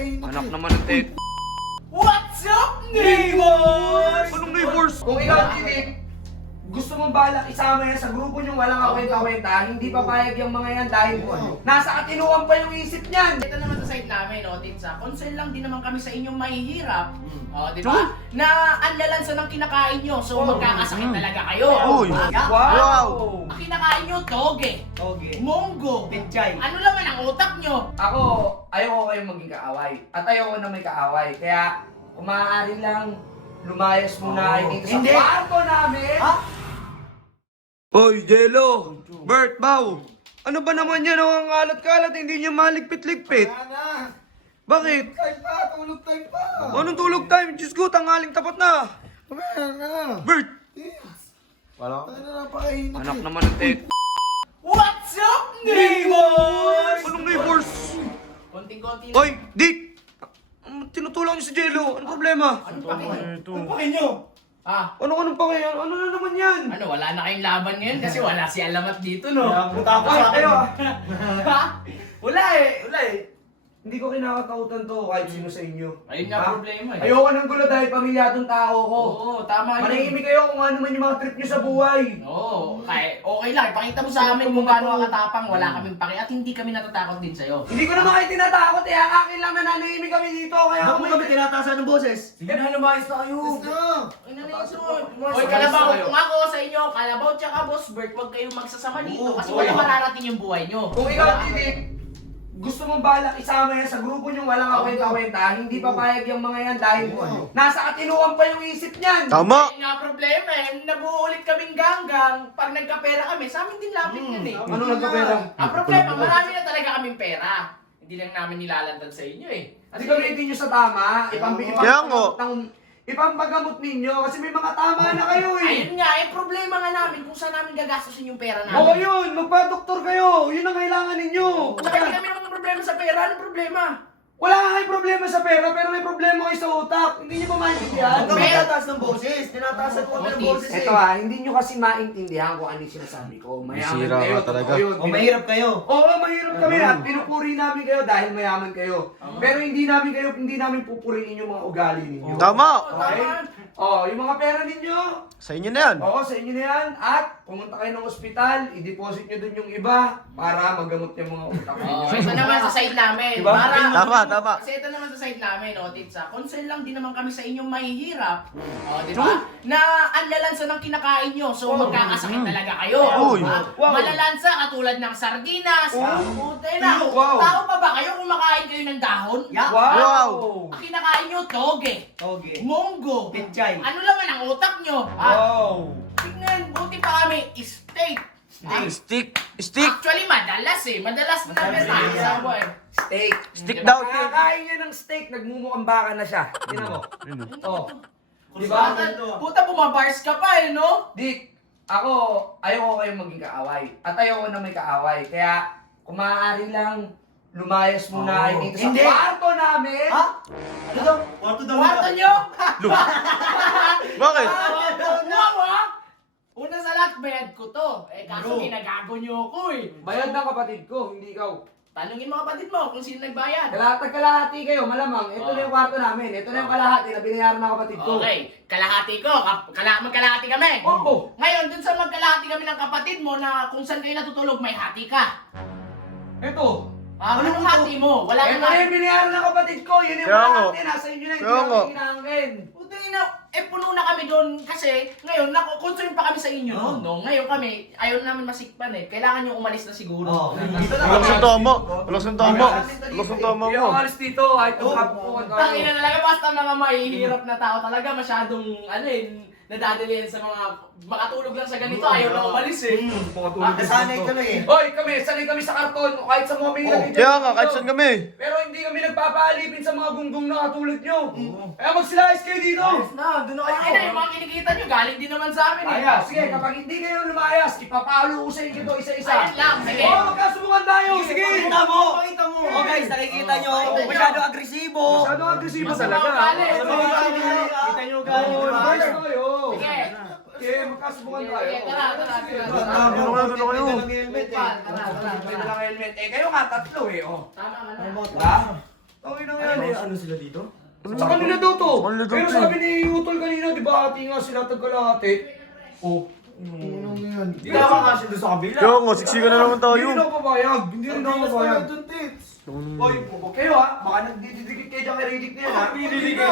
napakainit. Anak naman ng tek. What's up, neighbors? Anong neighbors? Kung ikaw, Chinik, gusto mong balak isama yan sa grupo niyong walang kawenta-kawenta, hindi papayag yung mga yan dahil nasa katinuan pa yung isip niyan. Ito naman sa side namin, no, Titsa. Concern lang din naman kami sa inyong mahihirap. O, di ba? Na ang lalansa ng kinakain nyo, so magkakasakit talaga kayo. Uy. Wow. Ang kinakain nyo, toge, munggo, Pinchay. ano naman ang utak nyo? Ako, ayoko kayong maging kaaway. At ayoko na may kaaway. Kaya, kung maaari lang, lumayas muna kayo dito sa kwarto namin. Ha? Oy, Jello! Bert, Bao! Ano ba naman yan? Oh, ang kalat-kalat, hindi niyo maligpit-ligpit. Ana. Bakit? Time pa, tulog time pa. Anong tulog time? Diyos ko, tanghaling tapat na! Mamaya na. Bert! Ano napakainit. Anak naman ng tek. What's up, neighbors? Anong neighbors? Konting-konti. Oy, Dick! Tinutulong niyo si Jello. Anong problema? Ano pa kayo? Ano pa kayo? Ano pa kayo? Ano na naman yan? Ano, wala na kayong laban ngayon kasi wala si Alamat dito, no? Punta ako sa akin. Ha? Wala eh. Hindi ko kinakatakutan to kahit sino sa inyo. Ayun nga problema eh. Ayoko ng gulo dahil pamilyadong tao ko. Oo, tama yun. Manahimik kayo kung ano man yung mga trip nyo sa buhay. Oo, okay lang. Ipakita mo sa amin kung gaano ka katapang. Wala kaming paki at hindi kami natatakot din sa'yo. Hindi ko naman kayo tinatakot eh. Ang akin lang na nanahimik kami dito. Kaya Ba't mo kami tinatasan ng boses? Sige na, lumayas na kayo. Ay, nanayos Oy, kalabaw kung ako sa inyo, kalabaw tsaka boss Bert, huwag kayong magsasama dito kasi wala mararating yung buhay nyo. Kung ikaw, Chinik, gusto mong balak isama yan sa grupo niyong walang kawenta-kawenta, hindi papayag yung mga yan dahil nasa katinuan pa yung isip niyan. Tama! Ayun nga problema eh, nabuo ulit kaming ganggang. Pag nagkapera kami, sa amin din lapit yun eh. Ano nagkapera? Ang problema, marami na talaga kaming pera. Hindi lang namin nilalantan sa inyo eh. Hindi gamitin nyo sa tama, ipampagamot ninyo kasi may mga tama na kayo eh. Ayun nga, problema nga namin kung saan namin gagastusin yung pera namin. Oo yun, magpa-doktor kayo. Yun ang kailangan ninyo. Tsaka hindi kami naman problema sa pera. Anong problema? Wala nga kayong problema sa pera, pero may problema kayo sa utak. Hindi nyo pa maintindihan. Huwag ka magtataas ng boses. Tinataasan ko kami ng boses eh. Ito hindi nyo kasi maintindihan kung ano yung sinasabi ko. Mayaman Bisira kayo, ka talaga. totoo yun. O mahirap kayo. Oo, mahirap kami at pinupuri namin kayo dahil mayaman kayo. Pero hindi namin pupuriin yung mga ugali ninyo. Tama! Okay? Oh, yung mga pera ninyo, Sa inyo na yan. oo, sa inyo na yan. At pumunta kayo ng ospital, i-deposit nyo dun yung iba para magamot yung mga utak ninyo. Ito naman sa side namin. Diba? Tama. Kasi ito naman sa side namin, Titsa. Concern lang din naman kami sa inyong mahihirap. Di ba? Na ang lalansa ng kinakain nyo, so magkakasakit talaga kayo. Uy. Wow. Malalansa katulad ng sardinas. Putay na. Wow. Tao pa ba kayo kumakain kayo ng dahon? Wow. Ang kinakain nyo, toge, Okay. munggo. Pinchay. Ano naman ang utak nyo? Wow. Tignan, buti pa kami, steak. Stick. Actually, madalas na tayo sa buhay. Steak. Stick Diba? daw. Kakain niya ng steak, nagmumukhang baka na siya. Tingnan mo. Oh. Diba? Puta, bumabars ka pa eh, no? Dick, ako, ayoko kayong maging kaaway. At ayoko na may kaaway. Kaya, kung maaari lang, lumayas muna kayo dito sa Hindi. kwarto namin. Ha? Ano daw? Kwarto daw Kwarto nyo? Bakit? Wow, ha? Una sa lahat, bayad ko to. Kaso ginagago nyo ako eh. Bayad ng kapatid ko, hindi ikaw. Tanungin mo kapatid mo kung sino nagbayad. Kalahati kayo, malamang. Ito na yung kwarto namin. Ito na yung kalahati na binayaran ng kapatid ko. Okay, kalahati ko. Magkalahati kami. Oo. Ngayon, dun sa magkalahati kami ng kapatid mo na kung saan kayo natutulog, may hati ka. Ito. Anong hati mo? Wala Ito ka na yung binayaran ng kapatid ko. Yun yung Kaya nga. kalahati. Nasa inyo na. Hindi Kaya nga. namin inaangkin. Puti na, puno na kami doon kasi ngayon, concern pa kami sa inyo noon, no? Ngayon kami, ayaw namin masikpan eh. Kailangan nyo umalis na siguro. Oo. Dito na Walang kami. sintama. Walang sintama. Walang sintama Hindi mo. ako alis dito. Kahit magkapukuhan tayo. Tangina talaga, basta mga mahihirap na tao talaga, masyadong, nadadalian sa mga makatulog lang sa ganito, ayaw na umalis eh. Nasanay ka na eh. Hoy, sanay kami sa karton. Kahit sa mga may lagay Kaya nga, kahit saan kami. Pero hindi kami nagpapaalipin sa mga gunggong na katulad nyo. Kaya magsilayas kayo dito. Na, doon na kayo. Ay na, yung mga kinikita nyo, galing din naman sa amin eh. Kaya, sige, kapag hindi kayo lumayas, ipapalo ko sa inyo to isa-isa. Ayun lang, sige. Oo, magkasubukan tayo. Sige. Pakita mo. Pakita mo. Oh guys, nakikita nyo. Masyado agresibo. Masyado agresibo Masama talaga. ugali. Kita nyo galing. Oo, lumayas na kayo. Sige. Sige, magkasubukan tayo. Sige, tara. Doon na kayo. Tara. Pwede lang helmet. Eh, kayo nga, tatlo eh, oh. Tama ka na. Diba? Okay na yan eh. ano sila dito? Sa kanila daw to. Sa kanila daw Pero to. sabi ni Utol kanina, di ba ati nga sila tagkalahati? Oh. Hindi ka makakasya doon sa kabila. Kaya nga, siksikan na naman tayo. Hindi rin ako papayag. Hindi rin ako papayag. doon, Tits. Oy, kayo ha, baka nagdidikit kayo dyan kay Riddick na yan ha. Hindi ka.